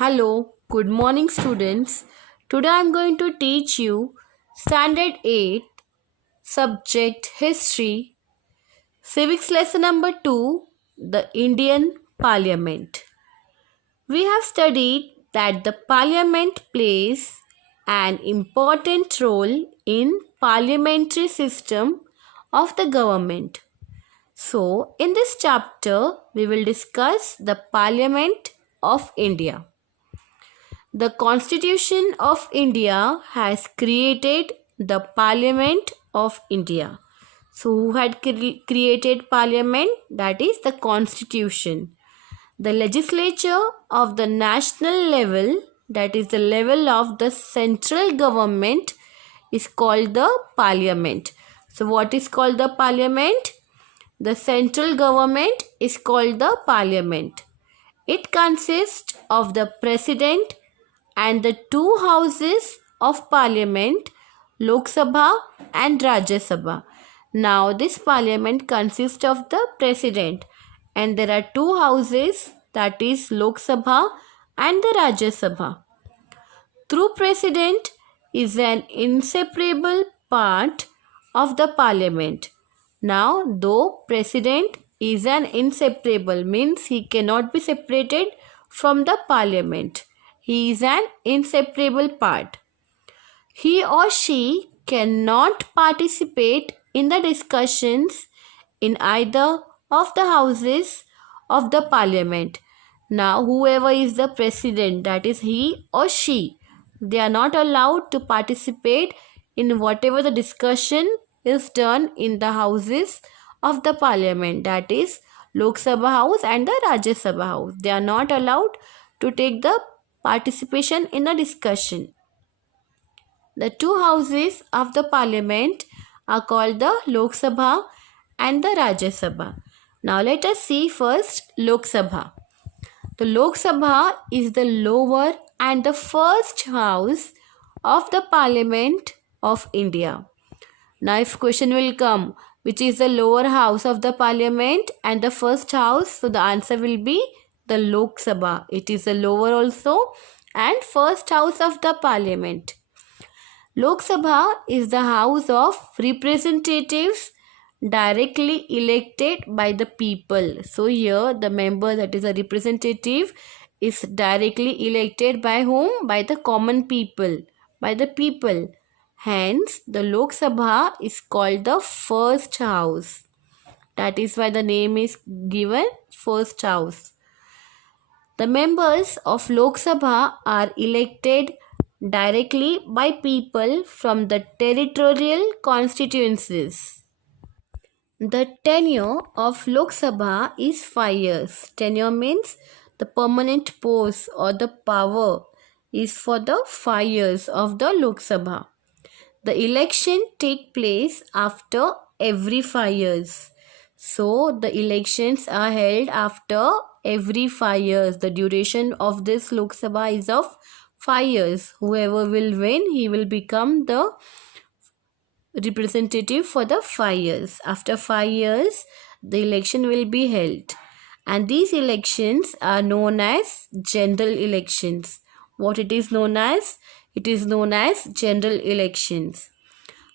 Hello, good morning students. Today I am going to teach you Standard 8 subject History, Civics lesson number 2, the Indian Parliament. We have studied that the Parliament plays an important role in parliamentary system of the government. So, in this chapter, we will discuss the Parliament of India. The Constitution of India has created the Parliament of India. So, who had created Parliament? That is the Constitution. The legislature of the national level, that is the level of the central government, is called the Parliament. So, what is called the Parliament? The central government is called the Parliament. It consists of the President and the two houses of parliament, Lok Sabha and Rajya Sabha. Now this parliament consists of the president and there are two houses, that is Lok Sabha and the Rajya Sabha. Through president is an inseparable part of the parliament. Now though president is an inseparable means he cannot be separated from the parliament. He is an inseparable part. He or she cannot participate in the discussions in either of the houses of the parliament. Now, whoever is the president, that is he or she, they are not allowed to participate in whatever the discussion is done in the houses of the parliament, that is Lok Sabha House and the Rajya Sabha House. They are not allowed to take the participation in a discussion. The two houses of the parliament are called the Lok Sabha and the Rajya Sabha. Now let us see first Lok Sabha. The Lok Sabha is the lower and the first house of the Parliament of India. Now if question will come, which is the lower house of the Parliament and the first house, so the answer will be the Lok Sabha. It is the lower also and first house of the Parliament. Lok Sabha is the house of representatives directly elected by the people. So here the member, that is a representative, is directly elected by whom? By the common people, by the people. Hence the Lok Sabha is called the first house. That is why the name is given first house. The members of Lok Sabha are elected directly by people from the territorial constituencies. The tenure of Lok Sabha is 5 years. Tenure means the permanent post or the power is for the 5 years of the Lok Sabha. The election take place after every 5 years. So the elections are held after every 5 years. The duration of this Lok Sabha is of 5 years. Whoever will win, he will become the representative for the 5 years. After 5 years, the election will be held. And these elections are known as general elections. What it is known as? It is known as general elections.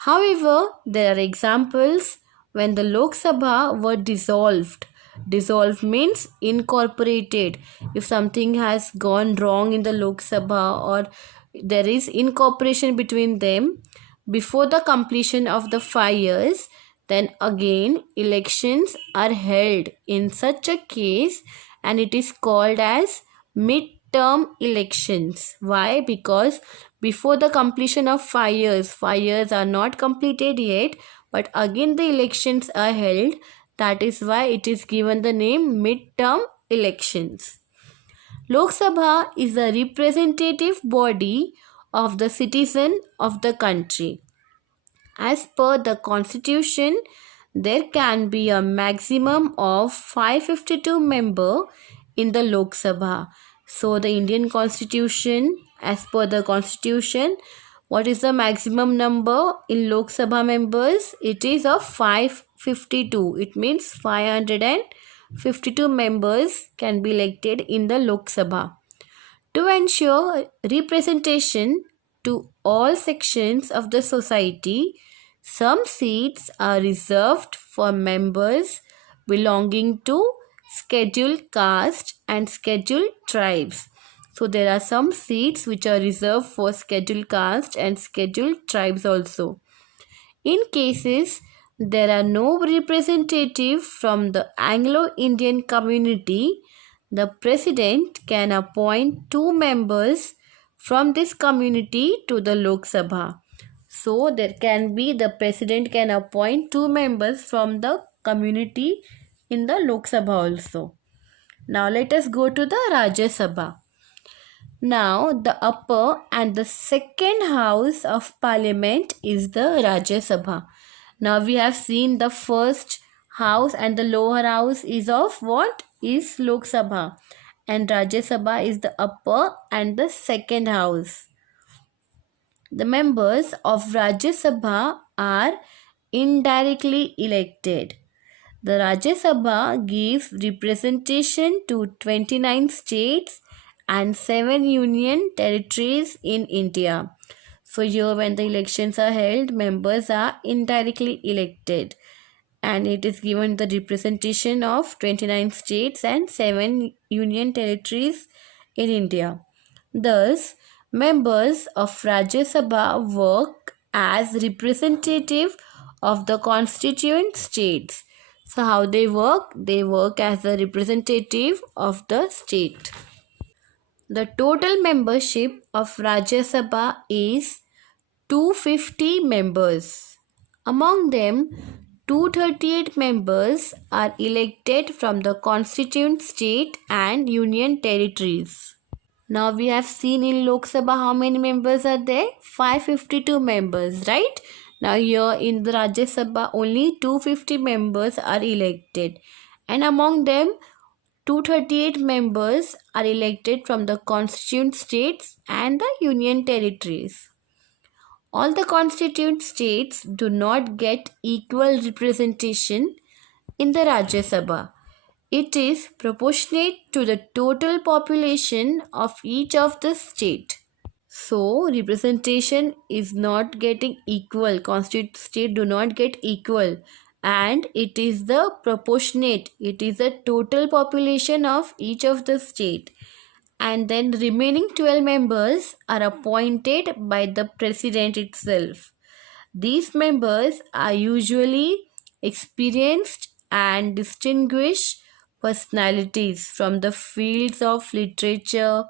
However, there are examples when the Lok Sabha were dissolved. Dissolved means incorporated. If something has gone wrong in the Lok Sabha or there is incorporation between them before the completion of the 5 years, then again elections are held in such a case and it is called as mid-term elections. Why? Because before the completion of 5 years are not completed yet, but again the elections are held. That is why it is given the name mid-term elections. Lok Sabha is a representative body of the citizen of the country. As per the constitution, there can be a maximum of 552 members in the Lok Sabha. So the Indian constitution, as per the constitution, what is the maximum number in Lok Sabha members? It is of 552. It means 552 members can be elected in the Lok Sabha. To ensure representation to all sections of the society, some seats are reserved for members belonging to scheduled caste and scheduled tribes. So there are some seats which are reserved for scheduled caste and scheduled tribes also. In cases there are no representative from the Anglo-Indian community, the president can appoint two members from this community to the Lok Sabha. So the president can appoint two members from the community in the Lok Sabha also. Now let us go to the Rajya Sabha. Now, the upper and the second house of parliament is the Rajya Sabha. Now, we have seen the first house and the lower house is of what? Is Lok Sabha. And Rajya Sabha is the upper and the second house. The members of Rajya Sabha are indirectly elected. The Rajya Sabha gives representation to 29 states and 7 union territories in India. So here when the elections are held, members are indirectly elected and it is given the representation of 29 states and 7 union territories in India. Thus, members of Rajya Sabha work as representative of the constituent states. So how they work? They work as a representative of the state. The total membership of Rajya Sabha is 250 members. Among them, 238 members are elected from the constituent state and union territories. Now we have seen in Lok Sabha how many members are there? 552 members, right? Now here in the Rajya Sabha only 250 members are elected and among them 238 members are elected from the constituent states and the union territories. All the constituent states do not get equal representation in the Rajya Sabha. It is proportionate to the total population of each of the state. So, representation is not getting equal. Constituent state do not get equal. And it is the proportionate. It is the total population of each of the state. And then remaining 12 members are appointed by the president itself. These members are usually experienced and distinguished personalities from the fields of literature,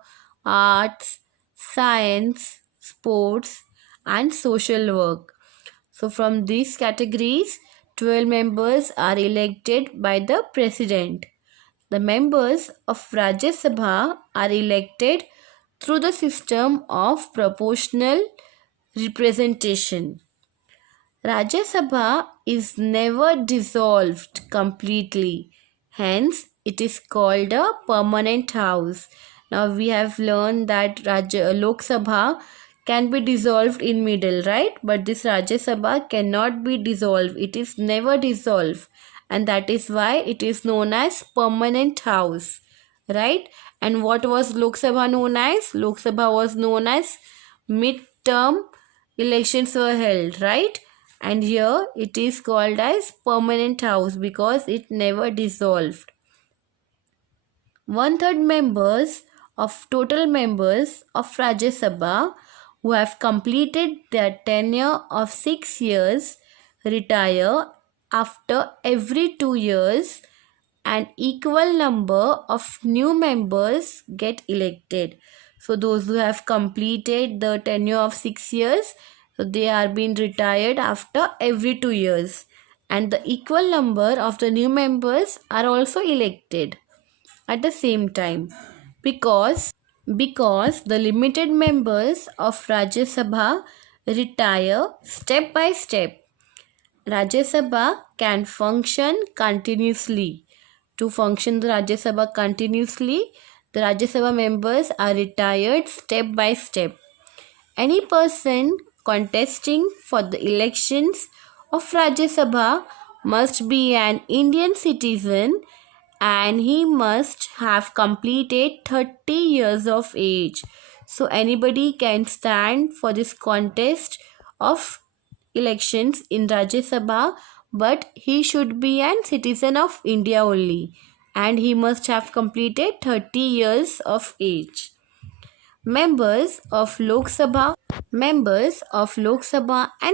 arts, science, sports, and social work. So, from these categories, 12 members are elected by the president. The members of Rajya Sabha are elected through the system of proportional representation. Rajya Sabha is never dissolved completely. Hence, it is called a permanent house. Now, we have learned that Lok Sabha can be dissolved in middle, right? But this Rajya Sabha cannot be dissolved. It is never dissolved. And that is why it is known as permanent house, right? And what was Lok Sabha known as? Lok Sabha was known as mid-term elections were held, right? And here it is called as permanent house because it never dissolved. 1/3 members of total members of Rajya Sabha who have completed their tenure of 6 years retire after every 2 years and equal number of new members get elected. So those who have completed the tenure of 6 years, so they are being retired after every 2 years and the equal number of the new members are also elected at the same time because the limited members of Rajya Sabha retire step by step. Rajya Sabha can function continuously. To function the Rajya Sabha continuously, the Rajya Sabha members are retired step by step. Any person contesting for the elections of Rajya Sabha must be an Indian citizen and he must have completed 30 years of age. So anybody can stand for this contest of elections in Rajya Sabha, but he should be an citizen of India only, and he must have completed 30 years of age. Members of Lok Sabha and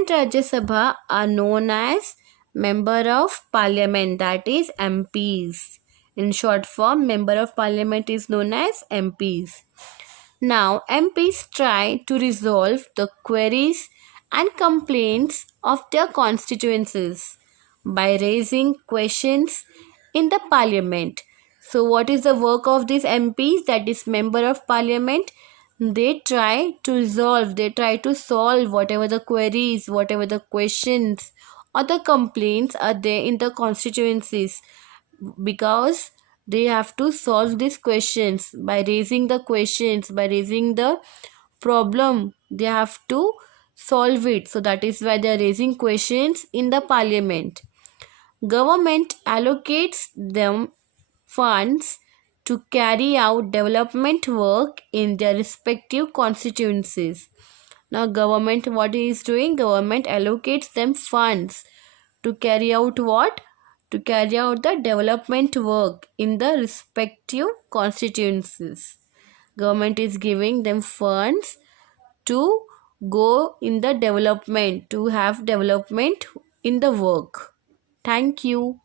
Rajya Sabha are known as Member of Parliament, that is MPs. In short form, Member of Parliament is known as MPs. Now, MPs try to resolve the queries and complaints of their constituencies by raising questions in the parliament. So, what is the work of these MPs, that is Member of Parliament? They try to solve whatever the queries, whatever the questions or the complaints are there in the constituencies, because they have to solve these questions by raising the problem. They have to solve it, so that is why they are raising questions in the parliament. Government allocates them funds to carry out development work in their respective constituencies. Now government, what is doing? Government allocates them funds to carry out what? To carry out the development work in the respective constituencies. Government is giving them funds to go in the development, to have development in the work. Thank you.